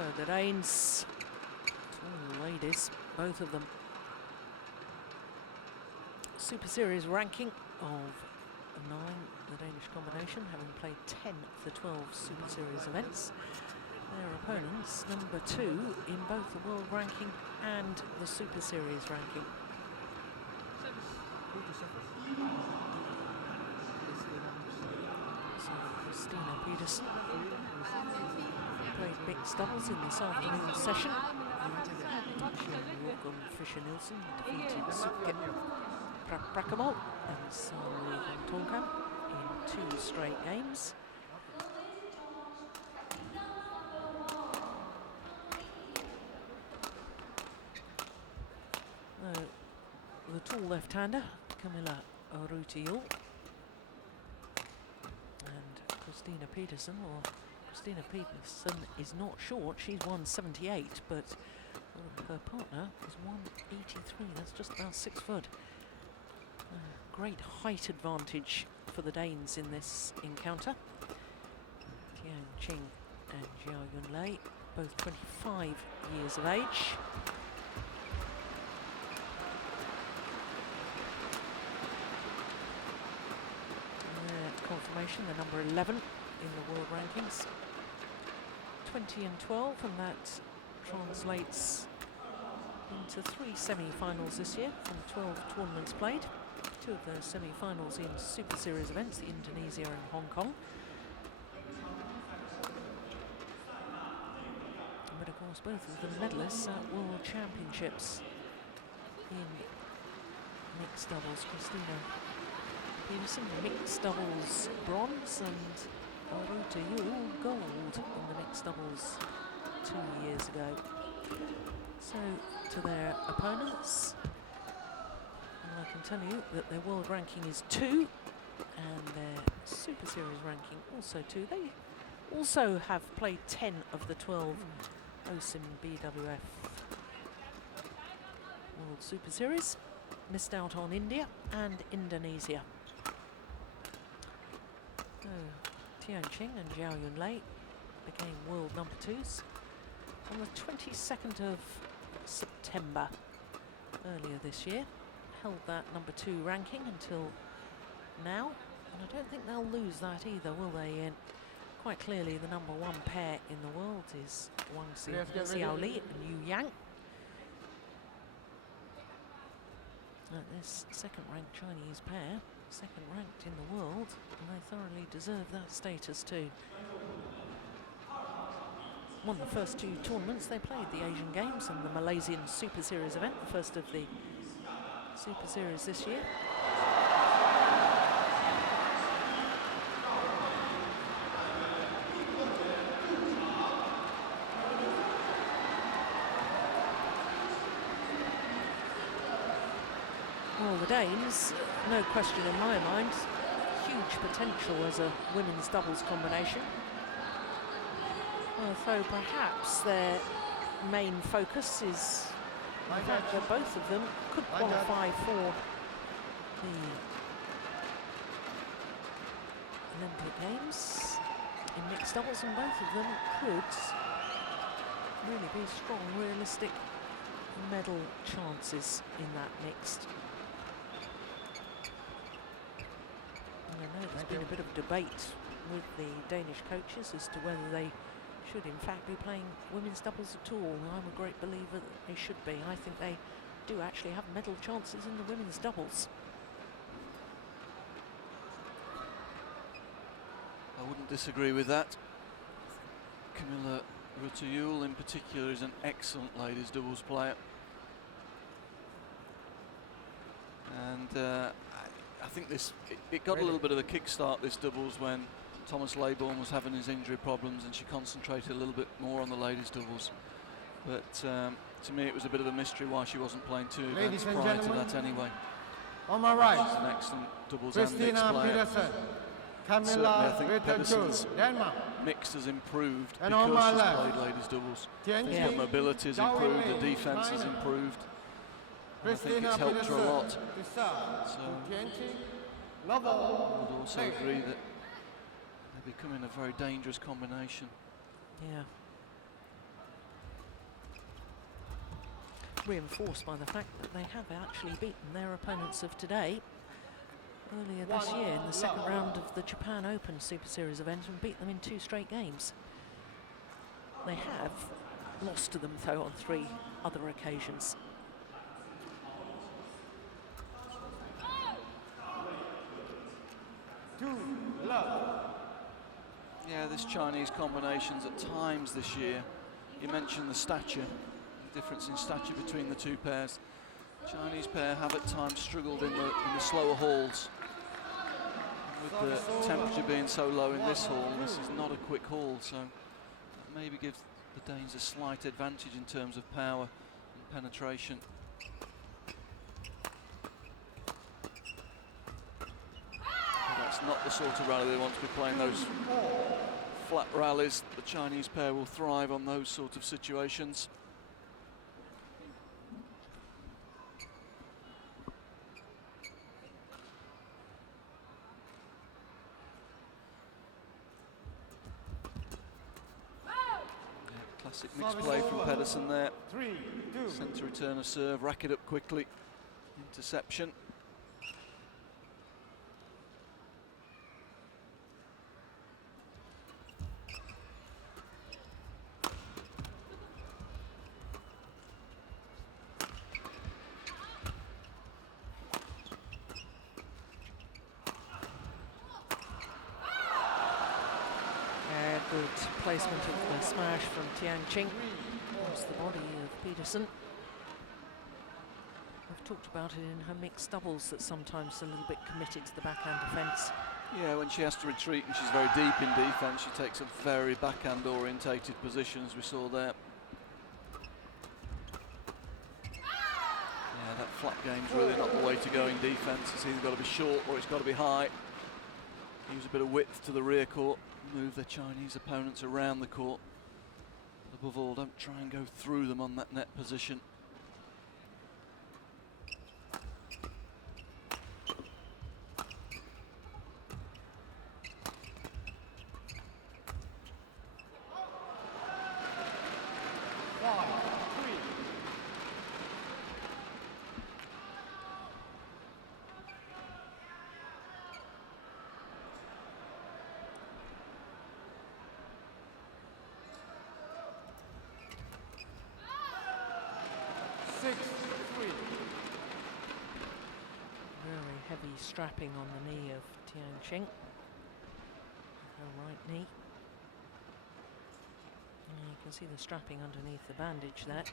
So the Danes, tall ladies, both of them. Super Series ranking of 9, the Danish combination, having played 10 of the 12 Super Series events. Their opponents, number 2 in both the world ranking and the Super Series ranking. So Christinna Petersen played mixed doubles in this afternoon session. Jorgen Fischer-Nielsen defeated Sukket Brakamol and Sari van Tonkamp in 2 straight games. The tall left-hander, Camilla Rytter, and Christinna Petersen, or Christinna Petersen is not short, she's 178, but her partner is 183, that's just about 6 foot. Great height advantage for the Danes in this encounter. Tian-Qing and Zhao Yunlei, both 25 years of age. Confirmation, the number 11 in the world rankings. 20 and 12, and that translates into 3 semi-finals this year from 12 tournaments played. 2 of those semi-finals in Super Series events, the Indonesia and Hong Kong. But of course, both of them medalists at World Championships in mixed doubles. Christinna Petersen, mixed doubles bronze, and Rytter gold in the mixed doubles 2 years ago. So, to their opponents, and I can tell you that their world ranking is 2, and their Super Series ranking also 2. They also have played 10 of the 12 OSIM BWF World Super Series, missed out on India and Indonesia. Tian-Qing and Zhao Yunlei became world number 2s on the 22nd of September earlier this year. Held that number 2 ranking until now, and I don't think they'll lose that either, will they, Ian? Quite clearly the number 1 pair in the world is Wang Xiao Li and Yu Yang. This second-ranked Chinese pair, second-ranked in the world, and they thoroughly deserve that status too. Won the first 2 tournaments. They played the Asian Games and the Malaysian Super Series event, the first of the Super Series this year. Well, the Danes, no question in my mind, huge potential as a women's doubles combination. Although perhaps their main focus is the fact that both of them could qualify for the Olympic Games in mixed doubles, and both of them could really be strong, realistic medal chances in that mixed. I know there's been a bit of debate with the Danish coaches as to whether they should in fact be playing women's doubles at all. I'm a great believer that they should be. I think they do actually have medal chances in the women's doubles. I wouldn't disagree with that. Camilla Rytter in particular is an excellent ladies doubles player. And I think it got a little bit of a kickstart, this doubles, when Thomas Laybourne was having his injury problems and she concentrated a little bit more on the ladies doubles. But to me it was a bit of a mystery why she wasn't playing 2 events prior to that anyway. On my right, she's an excellent doubles and mixed player. Certainly I think Pedersen's mixed has improved because she's played ladies doubles. The mobility has improved, the defence has improved. I think it's helped her a lot. So I would also agree that they're becoming a very dangerous combination. Yeah. reinforced by the fact that they have actually beaten their opponents of today earlier this year in the second round of the Japan Open Super Series event and beat them in 2 straight games. They have lost to them, though, on 3 other occasions. Yeah, this Chinese combinations at times this year. You mentioned the stature, the difference in stature between the 2 pairs. Chinese pair have at times struggled in the slower halls. With the temperature being so low in this hall, this is not a quick hall, so that maybe gives the Danes a slight advantage in terms of power and penetration. But that's not the sort of rally they want to be playing. Those flat rallies, the Chinese pair will thrive on those sort of situations. Classic mixed play from Pedersen there. Centre return of serve, rack it up quickly. Interception. Good placement of the smash from Qing across the body of Pedersen. I've talked about it in her mixed doubles that sometimes a little bit committed to the backhand defence. Yeah, when she has to retreat and she's very deep in defence, she takes a very backhand orientated position, as we saw there. Yeah, that flat game's really not the way to go in defence. It's either got to be short or it's got to be high. Use a bit of width to the rear court. Move the Chinese opponents around the court. Above all, don't try and go through them on that net position. Very heavy strapping on the knee of Qing. Her right knee. And you can see the strapping underneath the bandage there.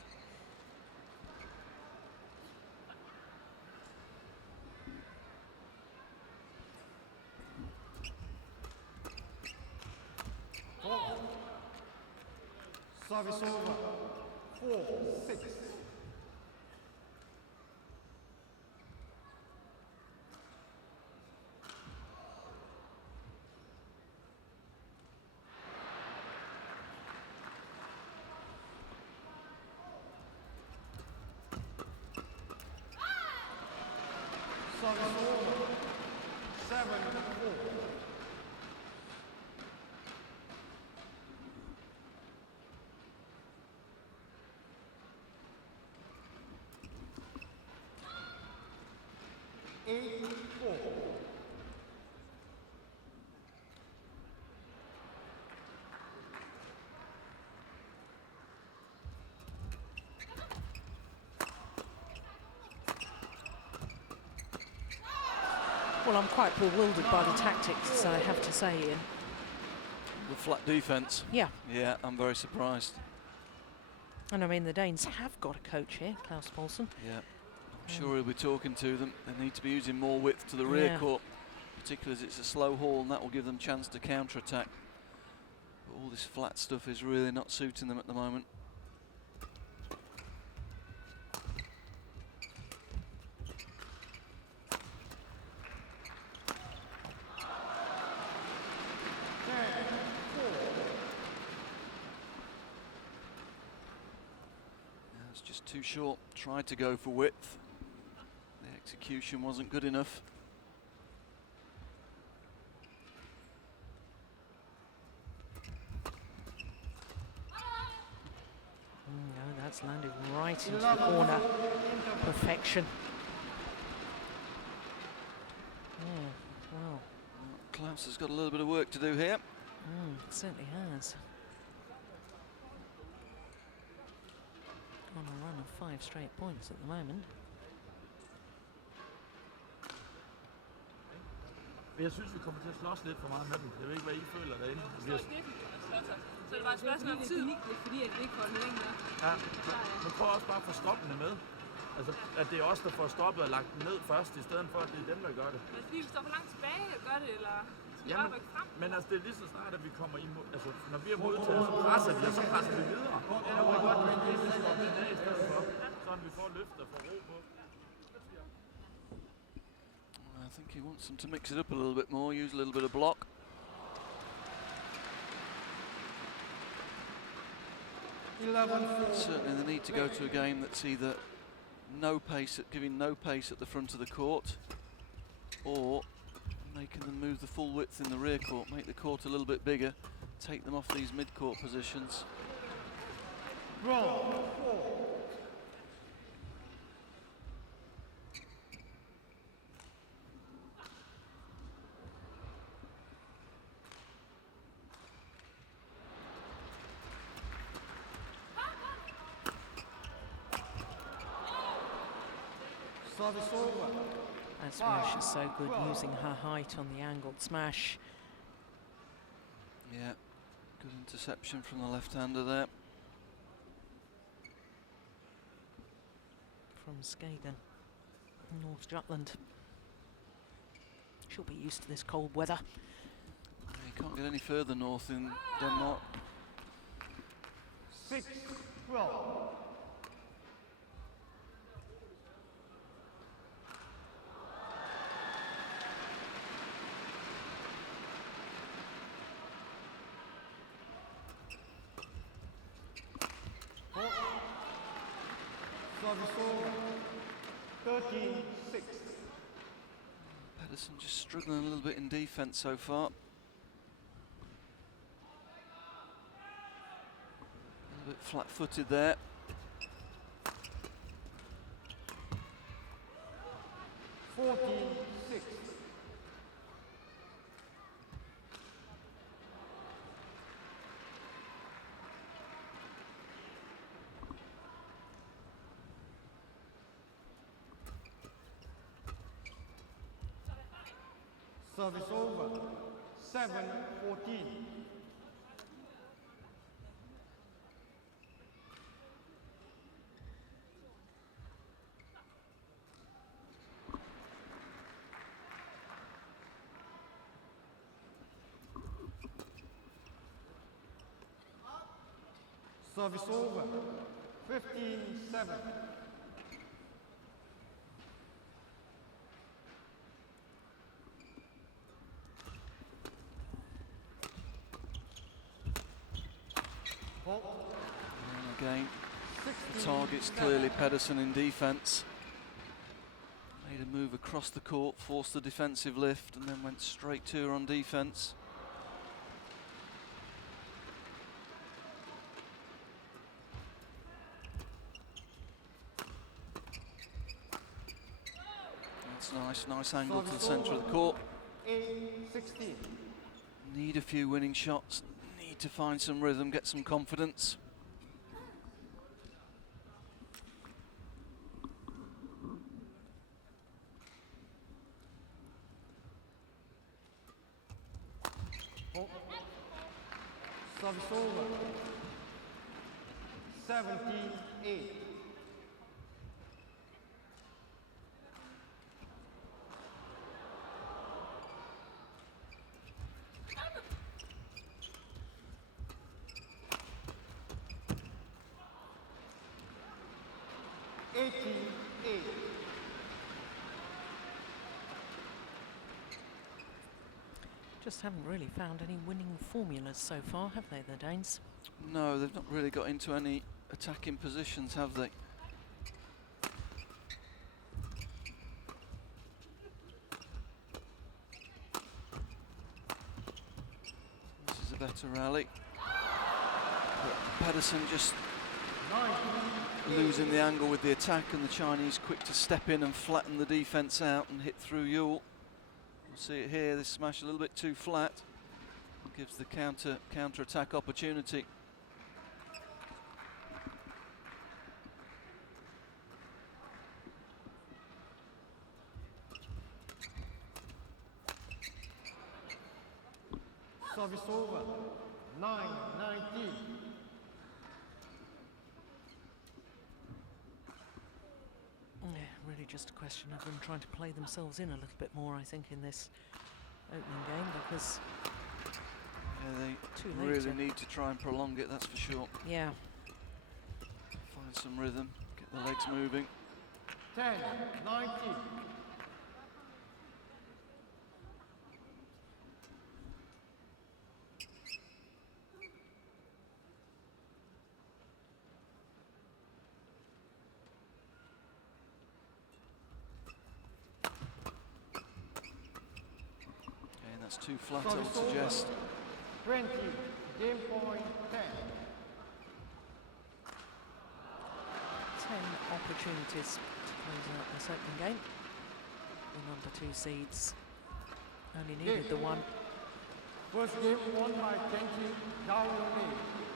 Service over. 4-6. Service over. 7-4. Well, I'm quite bewildered by the tactics, I have to say, Ian. The flat defence. Yeah. Yeah, I'm very surprised. And I mean, the Danes have got a coach here, Klaus Poulsen. Yeah, I'm sure he'll be talking to them. They need to be using more width to the rear court, particularly as it's a slow haul, and that will give them a chance to counter-attack. But all this flat stuff is really not suiting them at the moment. Too short, tried to go for width. The execution wasn't good enough. No, that's It's landed right into the corner. Perfection. Yeah, well. Klaus has got a little bit of work to do here. Certainly has. On a run of 5 straight points at the moment. Jeg synes, vi kommer til at slås lidt for meget med dem. Jeg ved ikke, hvad I føler derinde. Så det var et spørgsmål om tid. Det er fordi, at vi ikke får den længere. Ja, man prøver også bare at få stoppene med. Altså, at det er os, der får stoppet og lagt den ned først, i stedet for, at det er dem, der gør det. Men fordi vi står for langt tilbage og gør det, eller skal vi bare rykke frem? Men altså, det er lige så snart, at vi kommer imod. Altså, når vi er modtaget, så presser vi, og så presser vi videre. Jeg må godt vinde det, så står vi af i stedet for. Sådan vi får løft og får ro på. I think he wants them to mix it up a little bit more, use a little bit of block. Certainly they need to go to a game that's either giving no pace at the front of the court, or making them move the full width in the rear court, make the court a little bit bigger, take them off these mid-court positions. And Smash is so good, using her height on the angled smash. Yeah, good interception from the left-hander there. From Skagen, North Jutland. She'll be used to this cold weather. You can't get any further north in Denmark. 6-12. Service over. 13-6. Pedersen just struggling a little bit in defence so far. A little bit flat-footed there. Service over. 7-14. Service over. 15-7. And again, the target's clearly Pedersen in defence. Made a move across the court, forced the defensive lift, and then went straight to her on defence. That's nice angle to the centre of the court. 8-16. Need a few winning shots, need to find some rhythm, get some confidence. Service over. 17-8. Just haven't really found any winning formulas so far, have they, the Danes? No, they've not really got into any attacking positions, have they? This is a better rally. But Pedersen just losing the angle with the attack, and the Chinese quick to step in and flatten the defence out and hit through Juhl. We'll see it here, this smash a little bit too flat. Gives the counter-attack opportunity. Service over. 9-19. Yeah, really just a question of them trying to play themselves in a little bit more, I think, in this opening game, because they really need to try and prolong it, that's for sure. Yeah. Find some rhythm, get the legs moving. 10-19. That's too flat, I would suggest. 20, game point 10. 10 opportunities to close out this opening game. The number 2 seeds only needed the one. First game won by Kenji Zhao,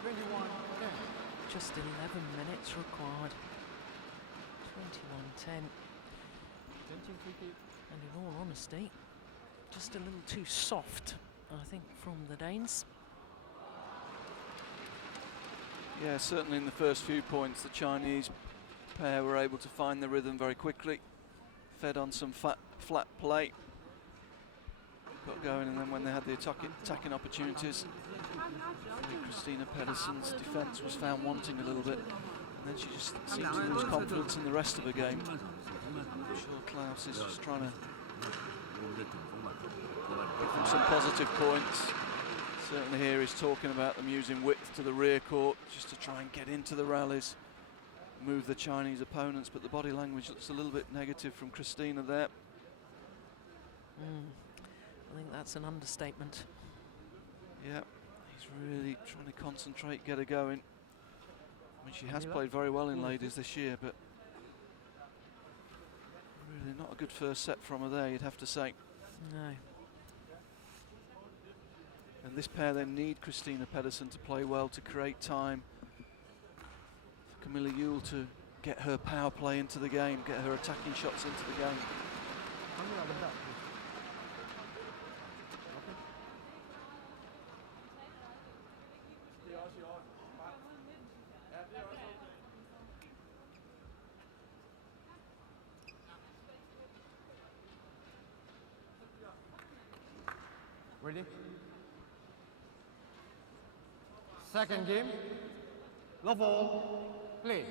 21-10. Just 11 minutes required. 21-10. And in all honesty, just a little too soft, I think, from the Danes. Yeah, certainly in the first few points, the Chinese pair were able to find the rhythm very quickly. Fed on some flat play. Got going, and then when they had the attacking opportunities, I think Christinna Pedersen's defence was found wanting a little bit. And then she just seemed to lose confidence in the rest of the game. I'm sure Klaus is just trying to give them some positive points. Certainly here he's talking about them using width to the rear court just to try and get into the rallies, move the Chinese opponents, but the body language looks a little bit negative from Christinna there. I think that's an understatement. Yeah, he's really trying to concentrate, get her going. I mean, she has played very well in ladies this year, but really not a good first set from her there, you'd have to say. No. And this pair then need Christinna Pedersen to play well to create time for Camilla Juhl to get her power play into the game, get her attacking shots into the game. Ready? Second game. Love all. Play.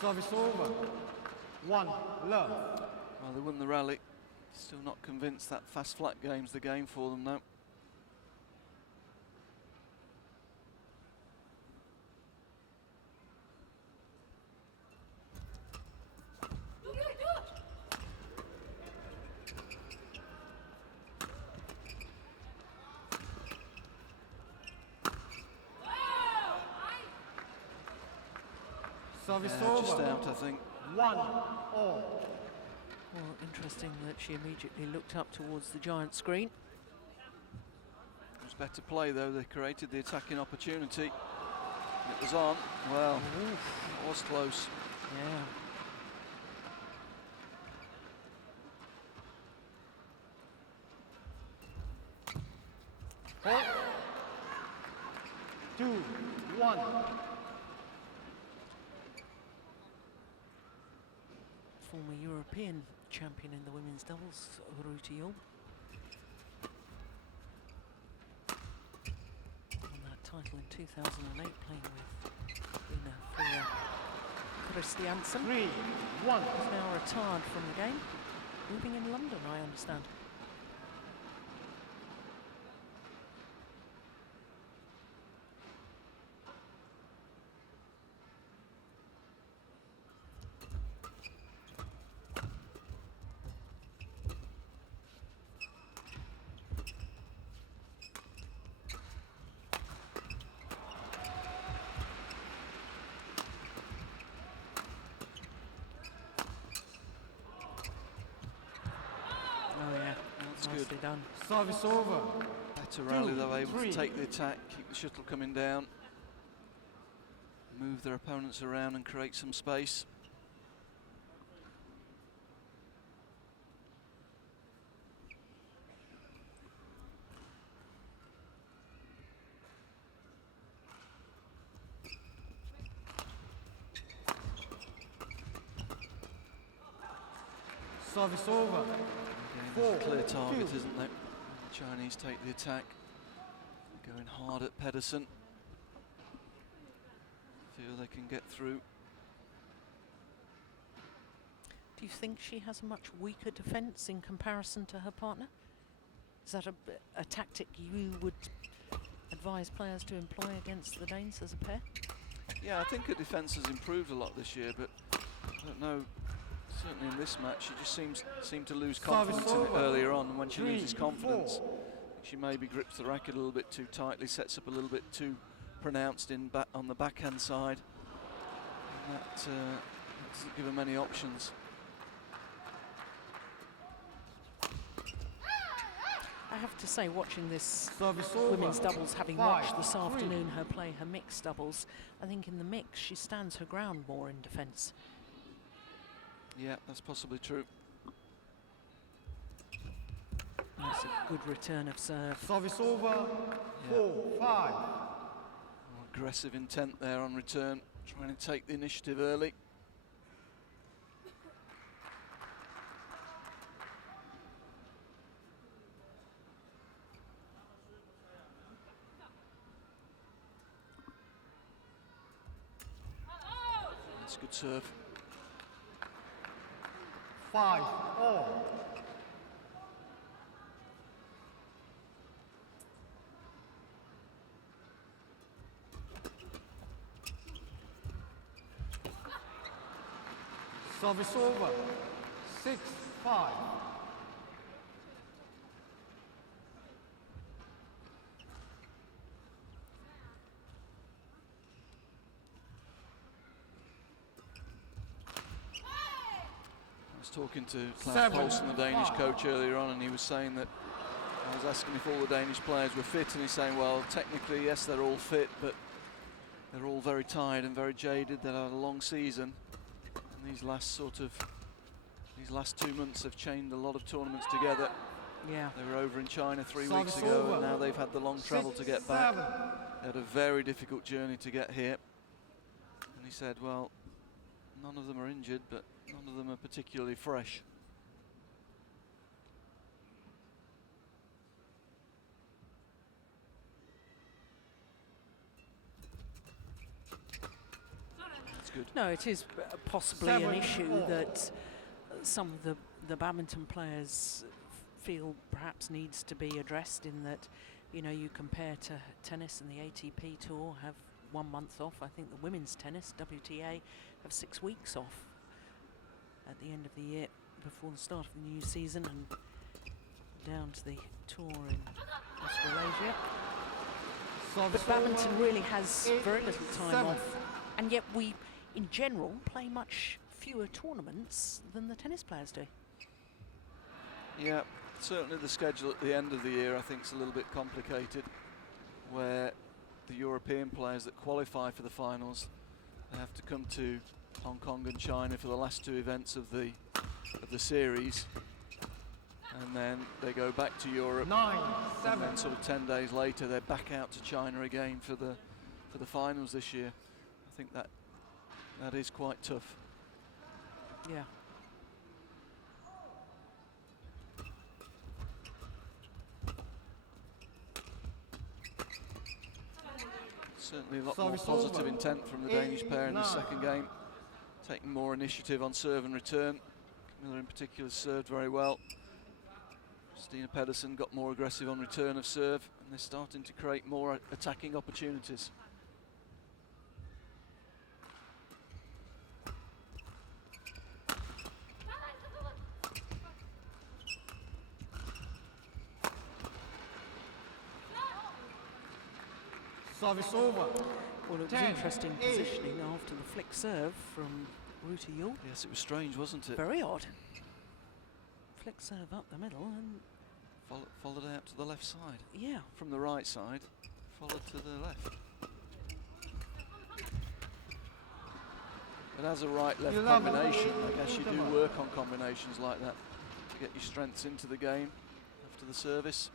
Service over. 1 love. Well, they won the rally. Still not convinced that fast flat game's the game for them though. Service Just over. out, I think. 1 all. Well, interesting that she immediately looked up towards the giant screen. It was better play though, they created the attacking opportunity. It was on, well, it was close. Yeah. Four, 2, 1. Former European champion in the women's doubles, Rytter. Won that title in 2008, playing with Christinna 3, 1. Who's now retired from the game, living in London, I understand. Beautifully done. Service over. Better rally, though, able to take the attack, keep the shuttle coming down, move their opponents around and create some space. Service over. Again, there's a clear target, isn't there? The Chinese take the attack. Going hard at Pedersen. Feel they can get through. Do you think she has a much weaker defence in comparison to her partner? Is that a tactic you would advise players to employ against the Danes as a pair? Yeah, I think her defence has improved a lot this year, but I don't know. Certainly in this match, she just seemed to lose confidence in it earlier on, and when she loses confidence, she maybe grips the racket a little bit too tightly, sets up a little bit too pronounced on the backhand side. And that doesn't give her many options. I have to say, watching this women's doubles, having watched this afternoon her play her mixed doubles, I think in the mix she stands her ground more in defence. Yeah, that's possibly true. That's a good return of serve. Service over. 4-5. More aggressive intent there on return, trying to take the initiative early. That's a good serve. 5-all. Service over. 6-5. Talking to Klaus Poulsen, the Danish coach, earlier on, and he was saying that I was asking if all the Danish players were fit, and he's saying, well, technically, yes, they're all fit, but they're all very tired and very jaded. They've had a long season, and these last 2 months have chained a lot of tournaments together. Yeah. They were over in China 3 weeks ago, and now they've had the long travel to get back. They had a very difficult journey to get here. And he said, well, none of them are injured, but none of them are particularly fresh. That's good. No, it is possibly an issue that some of the badminton players feel perhaps needs to be addressed, in that, you know, you compare to tennis and the ATP Tour have 1 month off. I think the women's tennis, WTA, have 6 weeks off at the end of the year before the start of the new season, and down to the tour in Australasia. But badminton really has very little time off, and yet we, in general, play much fewer tournaments than the tennis players do. Yeah, certainly the schedule at the end of the year I think is a little bit complicated, where the European players that qualify for the finals, they have to come to Hong Kong and China for the last 2 events of the series, and then they go back to Europe, 9-7. and then sort of 10 days later they're back out to China again for the finals this year. I think that is quite tough. Yeah. Certainly a lot more positive intent from the Danish pair in the second game, taking more initiative on serve and return. Camilla in particular served very well. Christinna Pedersen got more aggressive on return of serve, and they're starting to create more attacking opportunities. Service over. Well, it was interesting positioning after the flick serve from Rytter Juhl. Yes, it was strange, wasn't it? Very odd. Flick serve up the middle and Followed out to the left side. Yeah. From the right side, followed to the left. But as a right-left combination, I guess you do work on combinations like that to get your strengths into the game after the service.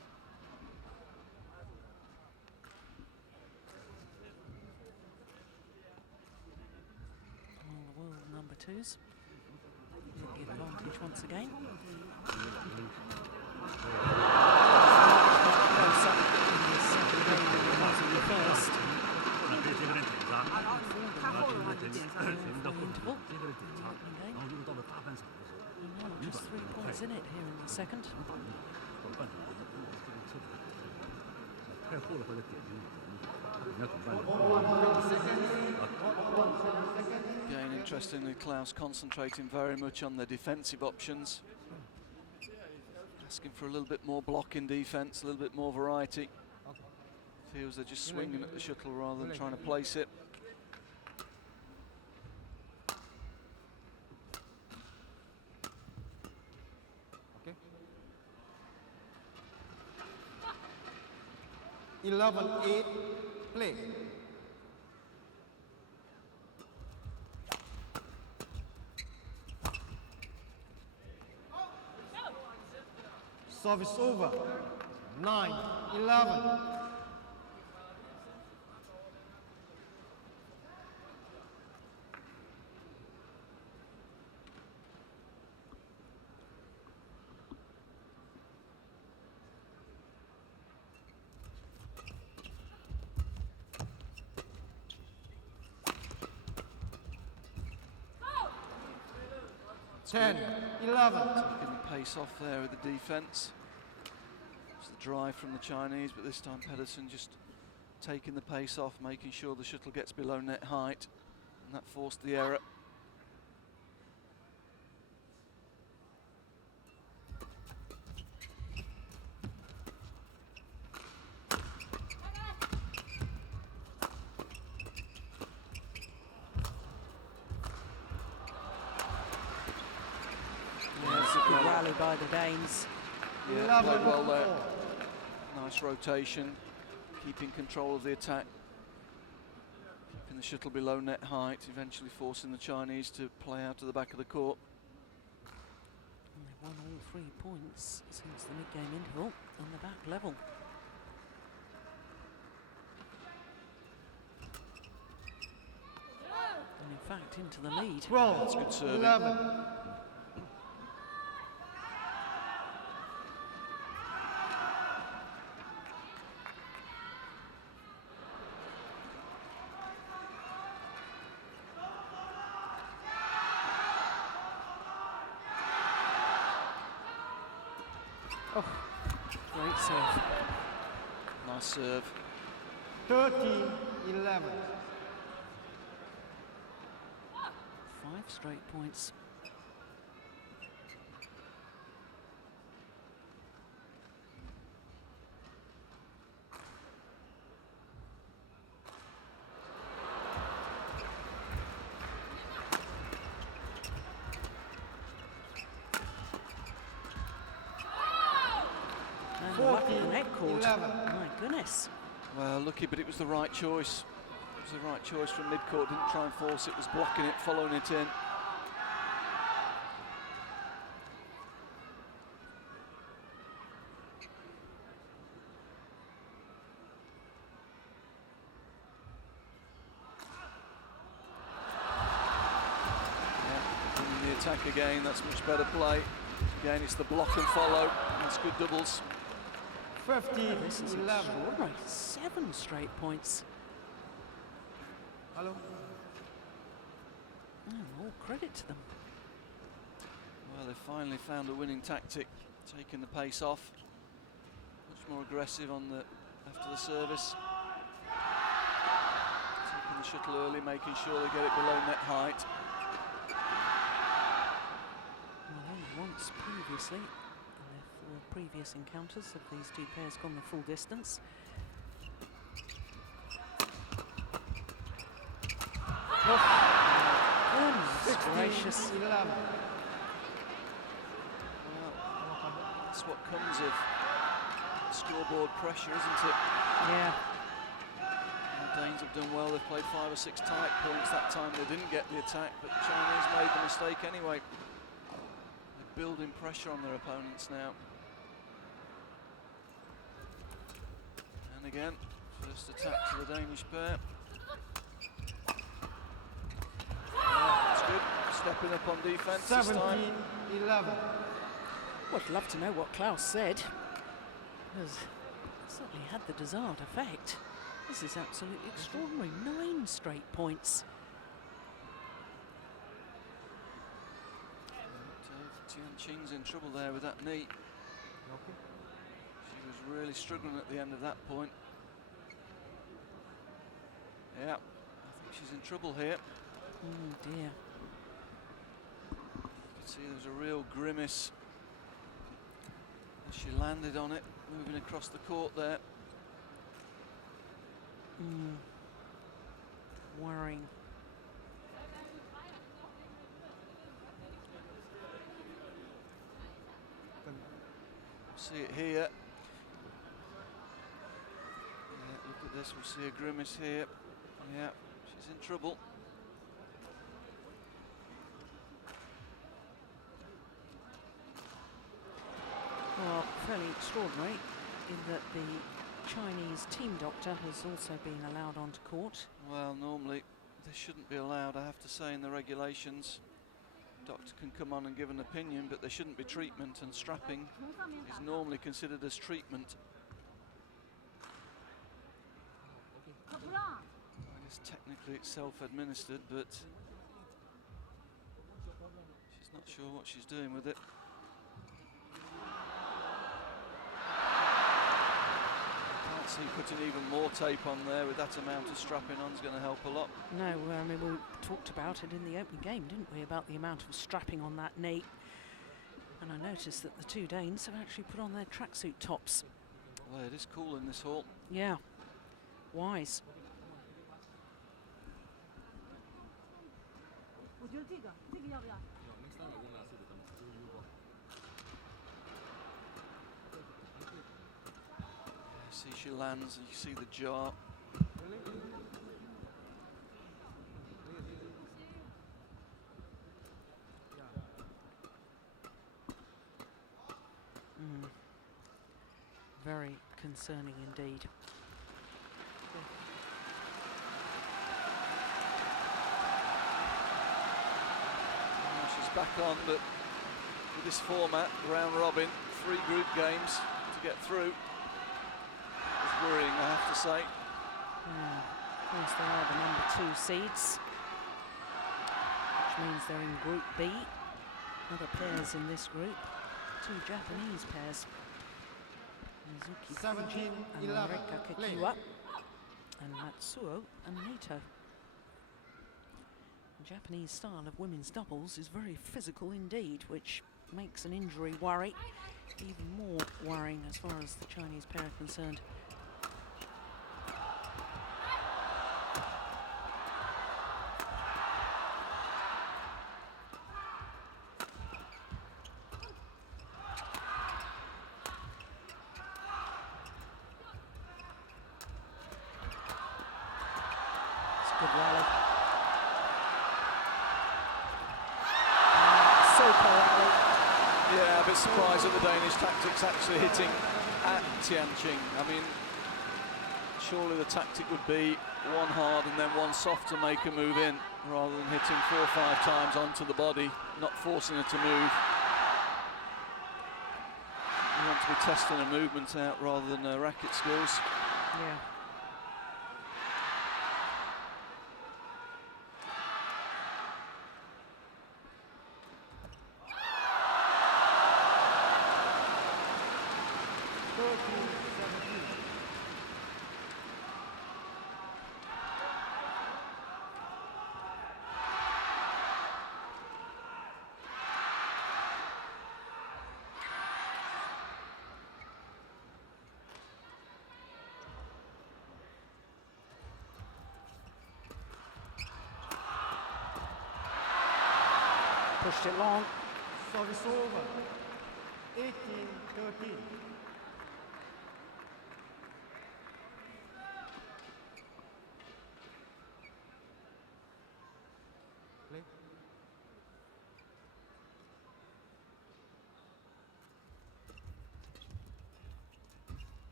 Well, the world number twos will get advantage once again. Close up in the second game than it was in the first. Interval in the opening game. And now just 3 points in it here in the second. Again, interestingly, Klaus concentrating very much on the defensive options. Asking for a little bit more blocking defense, a little bit more variety. Feels they're just swinging at the shuttle rather than trying to place it. Okay. 11-8, play. Service over. 9-11. Ten, 11. Taking the pace off there with the defense. It's the drive from the Chinese, but this time Pedersen just taking the pace off, making sure the shuttle gets below net height, and that forced the error. Good rally by the Danes. Yeah, played well there. Nice rotation, keeping control of the attack. Keeping the shuttle below net height, eventually forcing the Chinese to play out to the back of the court. And they've won all 3 points since the mid-game interval on the back level. And in fact, into the lead. 12, That's good serving. 11. Oh, great serve. Nice serve. 13-11. 5 straight points. And the luck of the net cord. 11. My goodness. Well, lucky, but it was the right choice. It was the right choice from mid-court. Didn't try and force it, was blocking it, following it in. Yeah, the attack again, that's much better play. Again, it's the block and follow. It's good doubles. 15, This is 11. extraordinary. 7 straight points. Hello. Oh, all credit to them. Well, they finally found a winning tactic, taking the pace off. Much more aggressive on the after the service. Taking the shuttle early, making sure they get it below net height. Well, only once previously, in their 4 previous encounters, have these 2 pairs gone the full distance. Goodness gracious. 11. Well, that's what comes of scoreboard pressure, isn't it? Yeah. The Danes have done well. They've played 5 or 6 tight points. That time they didn't get the attack, but the Chinese made the mistake anyway. They're building pressure on their opponents now. And again, first attack to the Danish pair. That's good. Stepping up on defence this time. 17-11. Well, I'd love to know what Klaus said. Because it certainly had the desired effect. This is absolutely extraordinary. 9 straight points. Tianqing's in trouble there with that knee. She was really struggling at the end of that point. Yeah, I think she's in trouble here. Oh dear. You can see there's a real grimace as she landed on it, moving across the court there. Worrying. See it here. Yeah, look at this, we'll see a grimace here. Yeah, she's in trouble. Well, fairly extraordinary in that the Chinese team doctor has also been allowed onto court. Well, normally they shouldn't be allowed, I have to say, in the regulations. Doctor can come on and give an opinion, but there shouldn't be treatment, and strapping is normally considered as treatment. I guess technically it's self-administered, but she's not sure what she's doing with it. Can't see putting even more tape on there with that amount of strapping on is going to help a lot. No, I mean, we talked about it in the opening game, didn't we, about the amount of strapping on that knee. And I noticed that the 2 Danes have actually put on their tracksuit tops. Well, it is cool in this hall. Yeah, wise. See, she lands and you see the jar. Very concerning indeed. Now she's back on, but with this format, round robin, 3 group games to get through. It's worrying, I have to say. Of course, they are the number 2 seeds, which means they're in Group B. Other pairs in this group, 2 Japanese pairs. Mizuki Fuji and 17-11, Reka play. Kikiwa, and Matsuo and Nato. The Japanese style of women's doubles is very physical indeed, which makes an injury worry even more worrying as far as the Chinese pair are concerned. Good rally. Super rally. Yeah, a bit surprised at the Danish tactics actually hitting at Tianqing. I mean, surely the tactic would be 1 hard and then 1 soft to make her move in, rather than hitting 4 or 5 times onto the body, not forcing her to move. You want to be testing her movement out rather than her racket skills. Yeah. Pushed it long. Service over. 18-13.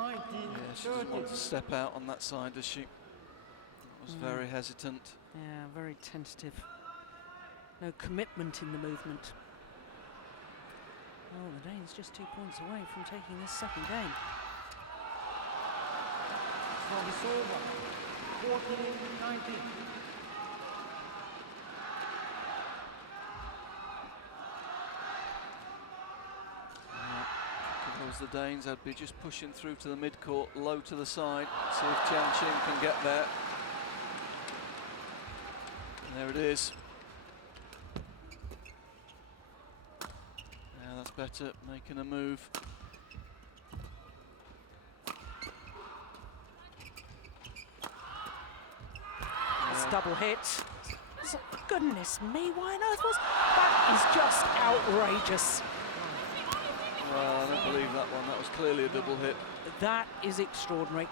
19, Yeah, she doesn't want to step out on that side, does she? Was very hesitant. Yeah, very tentative. No commitment in the movement. Oh, the Danes just 2 points away from taking this second game. Service over. 14-19. If it was the Danes, I'd be just pushing through to the mid-court, low to the side, see if Jianqing can get there. And there it is. Yeah, that's better, making a move. It's double hit. Goodness me, why on earth was that? Is just outrageous. Well, I don't believe that one. That was clearly a double hit. That is extraordinary.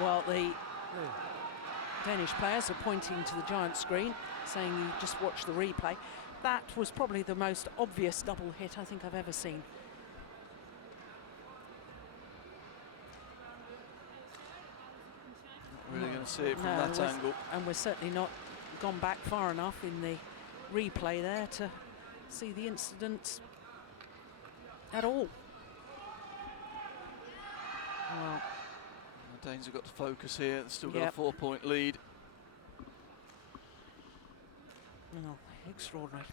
Well, the Danish players are pointing to the giant screen, saying you just watch the replay. That was probably the most obvious double hit I think I've ever seen. Not really going to see it from that angle. And we're certainly not gone back far enough in the replay there to see the incident at all. Well, the Danes have got to focus here. They've still got a 4-point lead. Oh, extraordinary.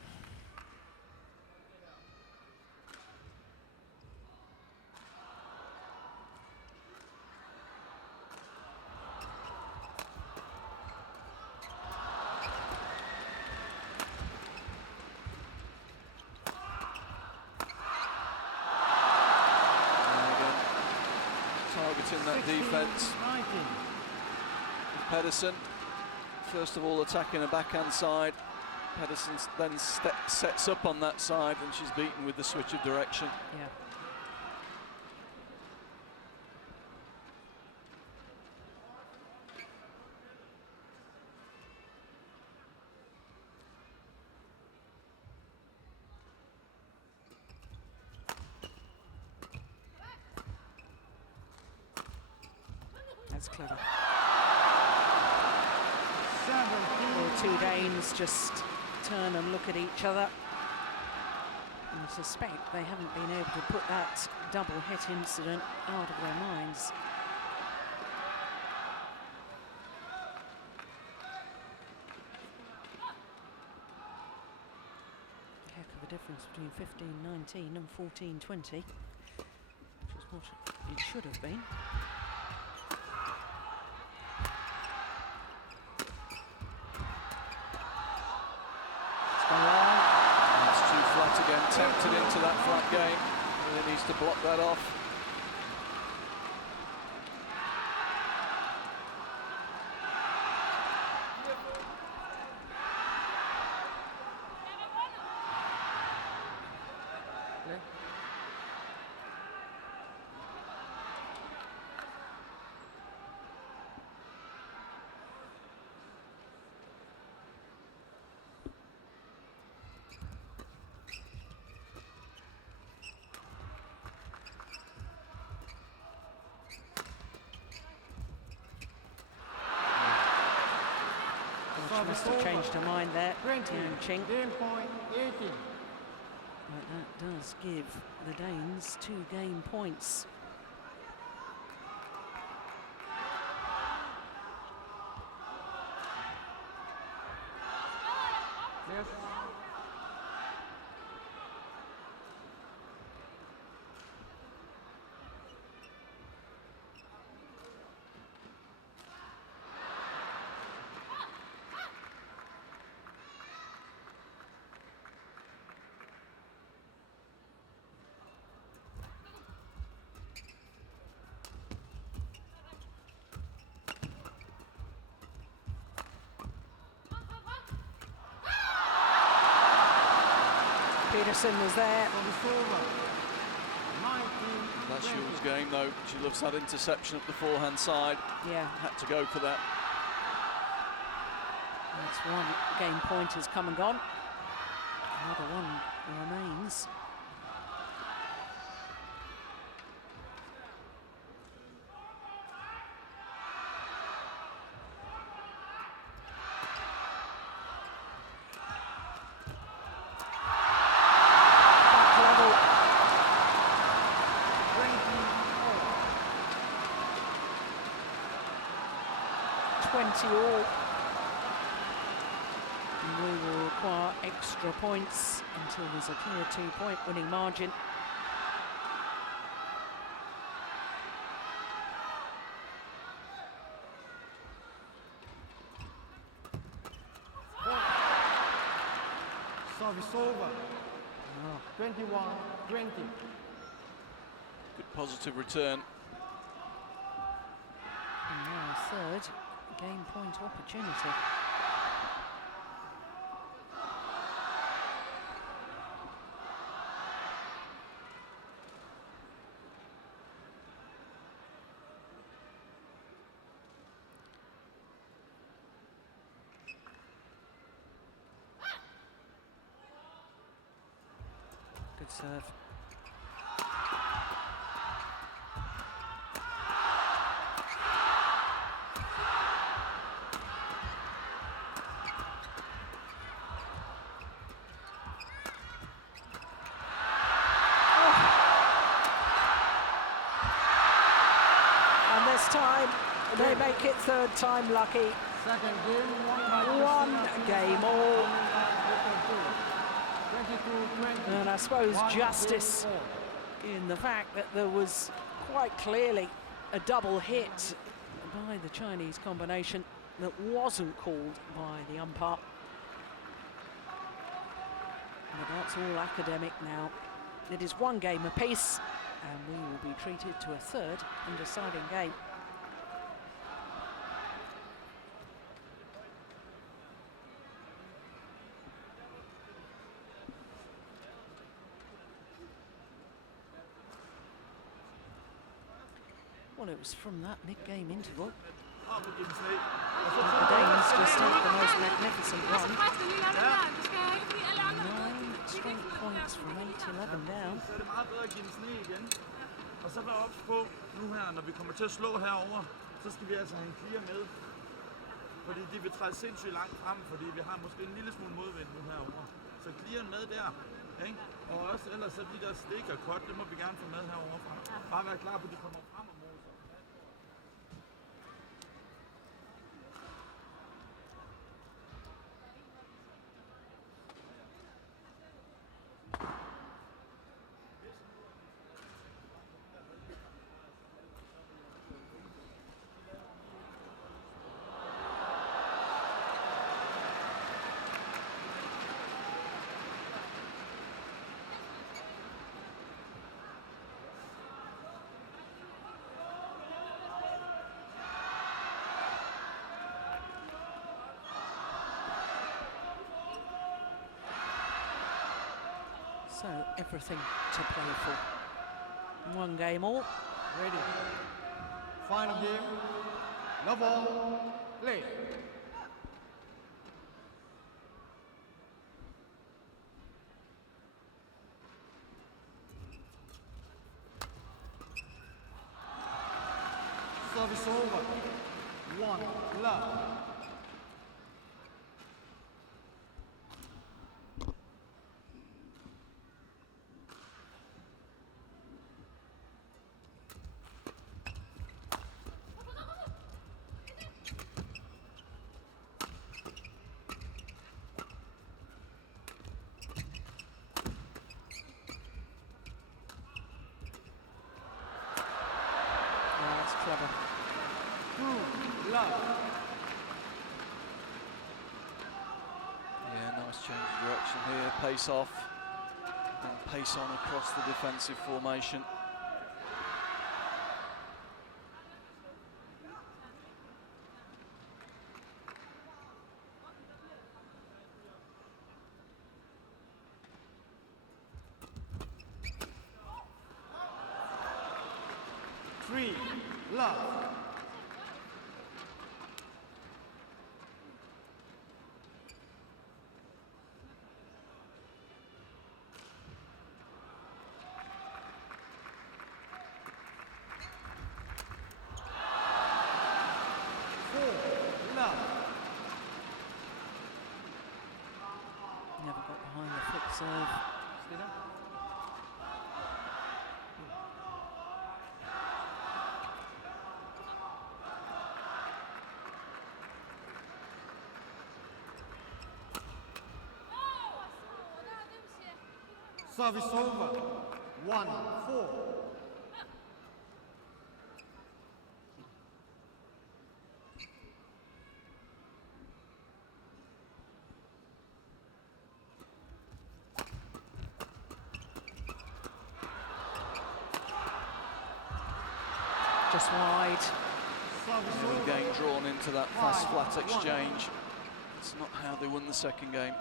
Targeting that defence. Pedersen, first of all attacking a backhand side. Pedersen then sets up on that side, and she's beaten with the switch of direction. Yeah. That's clever. The two Danes just turn and look at each other. And I suspect they haven't been able to put that double hit incident out of their minds. Heck of a difference between 15-19 and 14-20, which is what it should have been. That's too flat again, tempted into that flat game. Really needs to block that off. She must have changed her mind there, Jianqing. Game point 18. But that does give the Danes 2 game points. Yes. Pedersen was there. That's Juhl's game though. She loves that interception up the forehand side. Yeah. Had to go for that. That's one game point has come and gone. Another one remains. 20 all. And we will require extra points until there's a clear 2-point winning margin. Service over. 21-20. Good positive return. And now a third game point opportunity. Good serve. And this time, they make it third time lucky. Second game won by One Christinna. game all. 22-20. And I suppose justice in the fact that there was quite clearly a double hit by the Chinese combination that wasn't called by the umpire. But that's all academic now. It is one game apiece, and we will be treated to a third and deciding game. Well, it was from that mid-game interval. The Danes just had the most magnificent run. 9 straight points from 8-11 down. Så er det meget bedre at give den sne igen. Og så være ops på, nu her, når vi kommer til at slå herover, så skal vi altså have en clear med. Fordi de vil træde sindssygt langt frem, fordi vi har måske en lille smule modvind nu herover. Så clearen med der, ikke? Og også ellers så de der stik og cut, det må vi gerne få med herover fra. Bare være klar på, at de kommer frem og moser. So everything to play for. One game all. Ready. Final game. Love all. Play. Service over. 1 love. That's clever. 2 love. Yeah, nice change of direction here. Pace off and pace on across the defensive formation. Three love. Never got behind the flick serve. Service over. 1-4. Just wide. Game drawn into that fast flat exchange. It's not how they won the second game.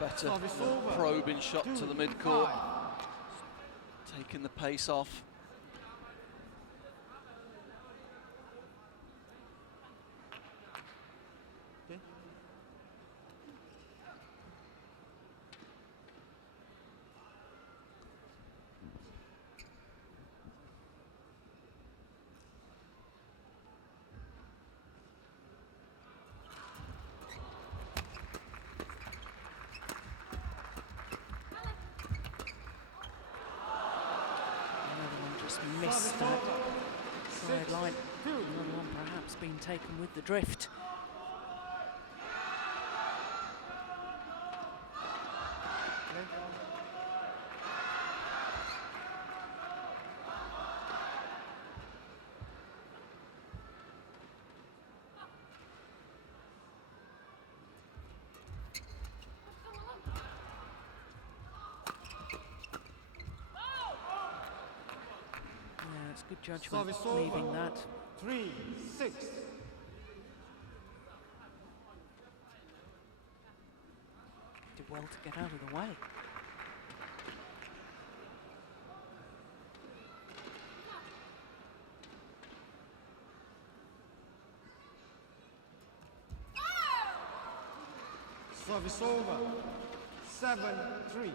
Better probing shot to the mid-court, taking the pace off. Okay. Missed that sideline. Another one perhaps being taken with the drift. Good judgment leaving that. 3-6. Did well to get out of the way. Service over. 7-3.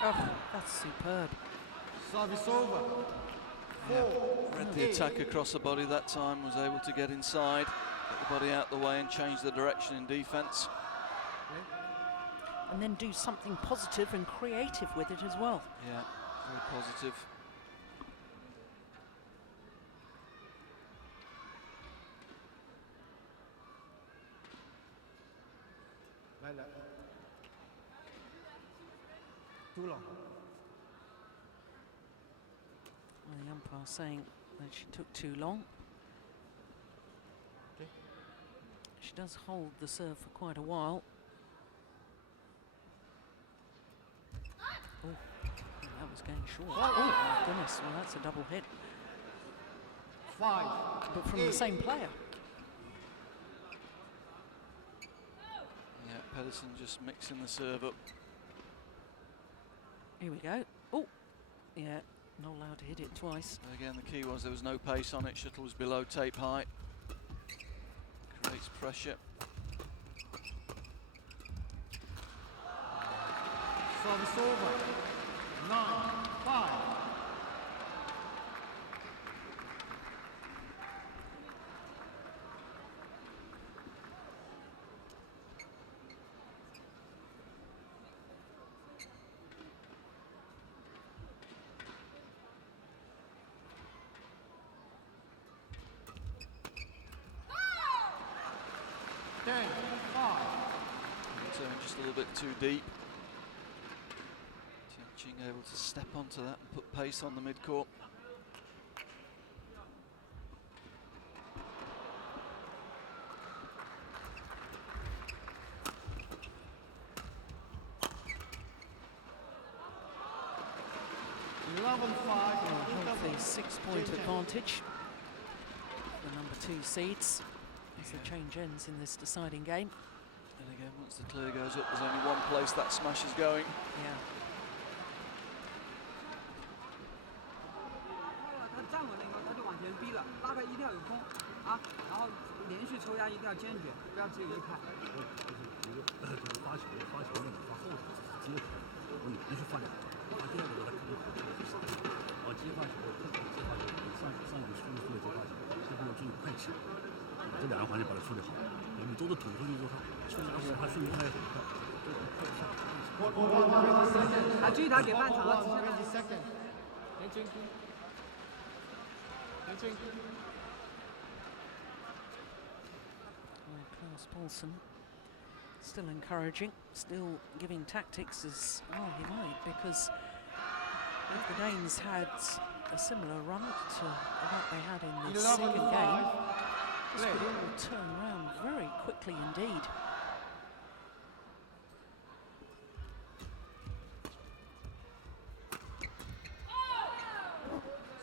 Oh, that's superb. Service over. Read the attack across the body that time, was able to get inside, get the body out the way and change the direction in defence. And then do something positive and creative with it as well. Yeah, very positive. Too long. Well, the umpire saying that she took too long. Okay. She does hold the serve for quite a while. Oh, that was going short. Oh, my goodness. Well, that's a double hit. 5. But from the same player. Yeah, Pedersen just mixing the serve up. Here we go. Oh, yeah, not allowed to hit it twice. But again, the key was there was no pace on it. Shuttle was below tape height. Creates pressure. Service over. 9-5. Turn just a little bit too deep. Qing Being able to step onto that and put pace on the mid-court. Healthy 6-point advantage. The number 2 seeds as the change ends in this deciding game. And again, once the clear goes up, there's only one place that smash is going. Yeah. 他站稳了以后，他就往前逼了，拉开一定要有空啊，然后连续抽压一定要坚决，不要只有一拍。就是发球那个发后头接球，我连续发两个，发第二个他肯定好，接发球，上一个输了接发球，这个注意快抢，这两个环节把它处理好，你都是捅出去之后，他速度他也很快，啊，注意他给半场了， Klaus Paulsen still encouraging, still giving tactics as well he might, because if the Danes had a similar run to what they had in the second game, this could all turn around very quickly indeed.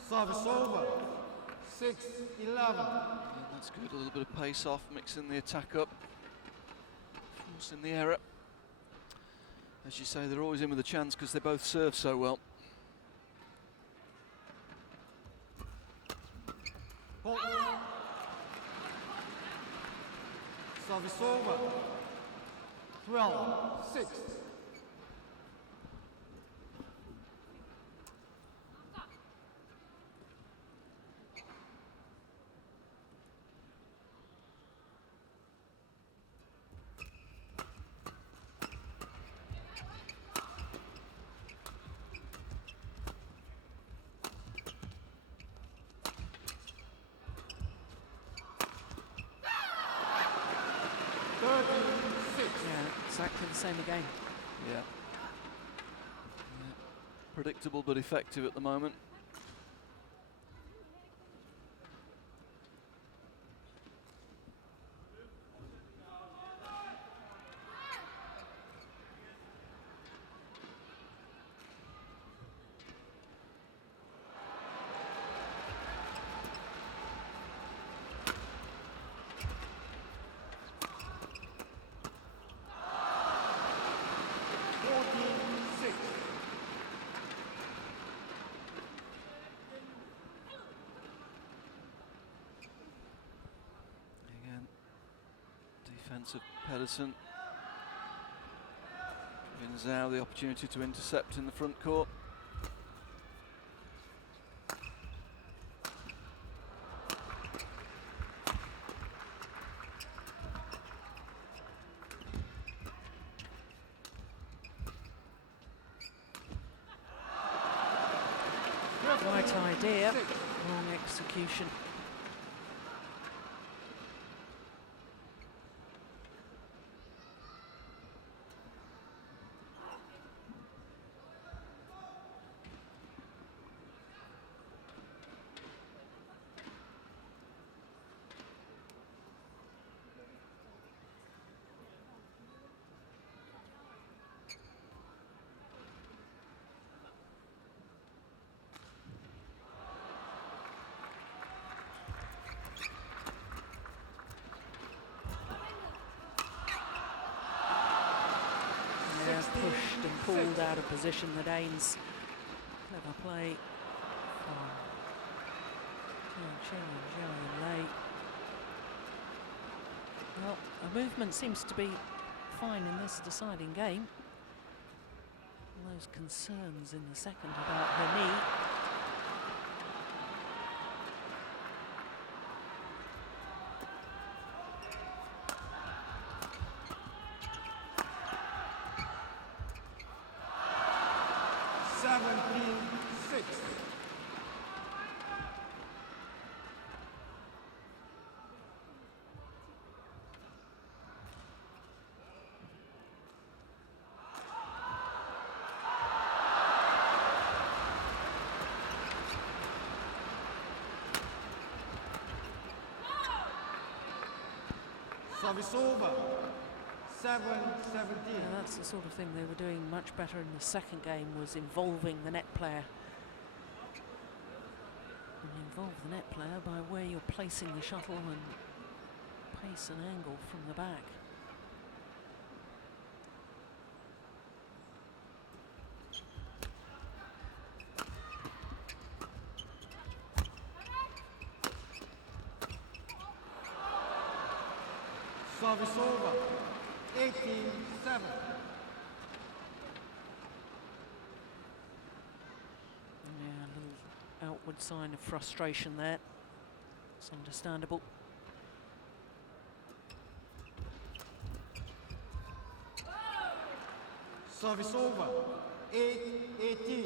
Service over. 6-11. That's good, a little bit of pace off, mixing the attack up, forcing the error. As you say, they're always in with a chance because they both serve so well. Service over. 12-6. Exactly the same again. Yeah. Predictable but effective at the moment. Defense of Pedersen, giving Zhao the opportunity to intercept in the front court. Right idea, wrong execution. Pushed and pulled out of position, the Danes. Clever play from Zhao. Well, a movement seems to be fine in this deciding game. All those concerns in the second about her knee. Service over. 7-17. Yeah, that's the sort of thing they were doing much better in the second game, was involving the net player. And involve the net player by where you're placing the shuttle and pace and angle from the back. Service over. 18-7. Yeah, a little outward sign of frustration there. It's understandable. Service over. 8-18.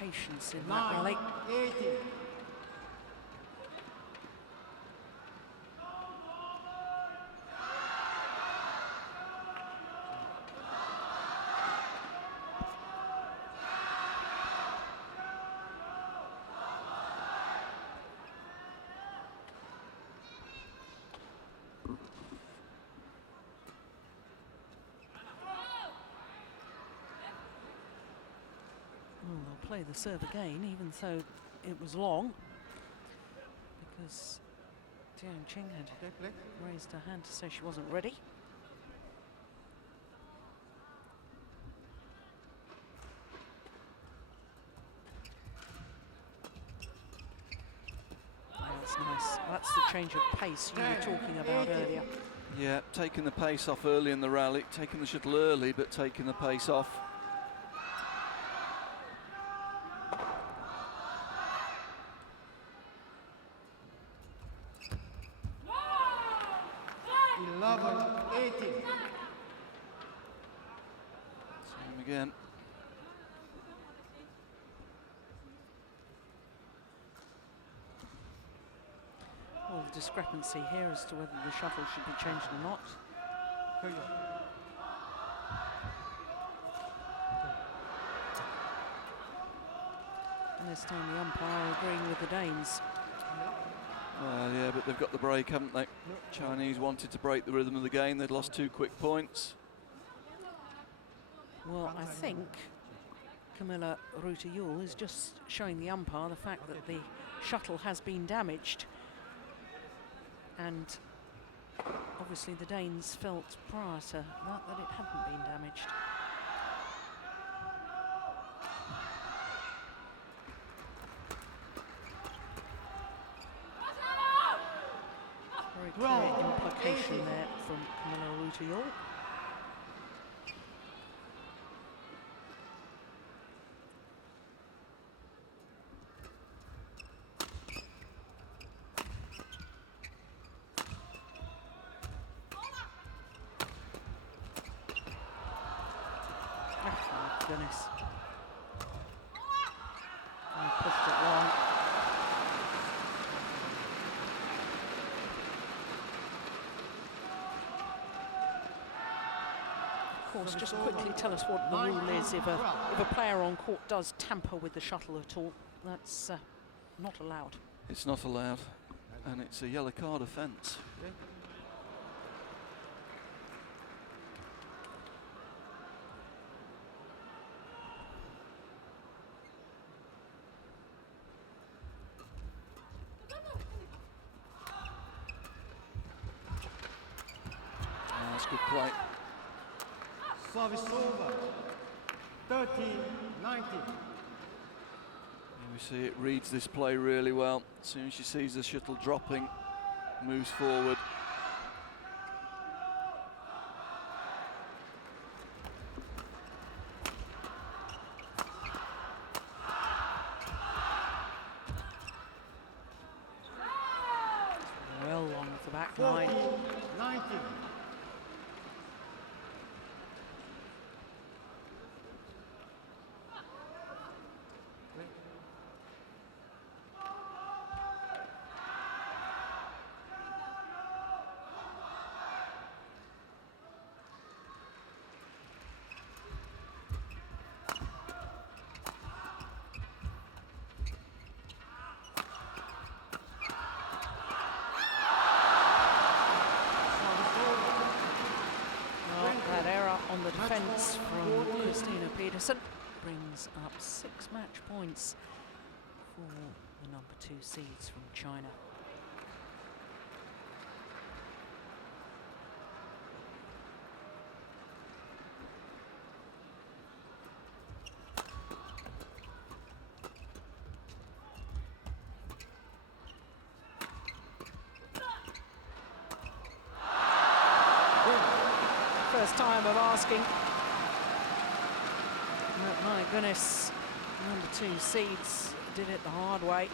Patience in that rally. 18. They'll play the serve again, even though it was long, because B-Qing had raised her hand to say she wasn't ready. Oh, that's nice. That's the change of pace you were talking about earlier. Yeah, taking the pace off early in the rally, taking the shuttle early, but taking the pace off. Again. Well, the discrepancy here as to whether the shuttle should be changed or not. And this time the umpire agreeing with the Danes. Yeah, but they've got the break, haven't they? Chinese wanted to break the rhythm of the game. They'd lost 2 quick points. Well, I think Camilla Rytter is just showing the umpire the fact that the shuttle has been damaged. And obviously the Danes felt prior to that it hadn't been damaged. Very clear implication there from Camilla Rytter. Goodness. I pushed it long. Of course, just quickly tell us what the rule is if a player on court does tamper with the shuttle at all. That's not allowed. It's not allowed, and it's a yellow card offence. That's good play. Service over. 13-19. We see it reads this play really well. As soon as she sees the shuttle dropping, moves forward. Well along the back line. 19. That error on the defence from Christinna Petersen brings up 6 match points for the number 2 seeds from China. First time of asking. But my goodness, number 2 seeds did it the hard way.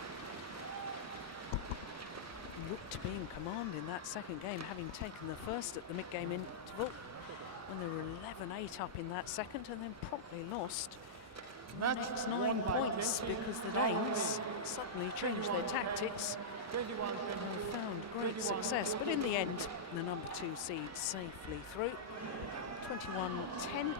Looked to be in command in that second game, having taken the first at the mid-game interval. And they were 11-8 up in that second, and then promptly lost the next 9 points because the Danes suddenly changed their tactics and found great success. But in the end, the number 2 seeds safely through. 21-10.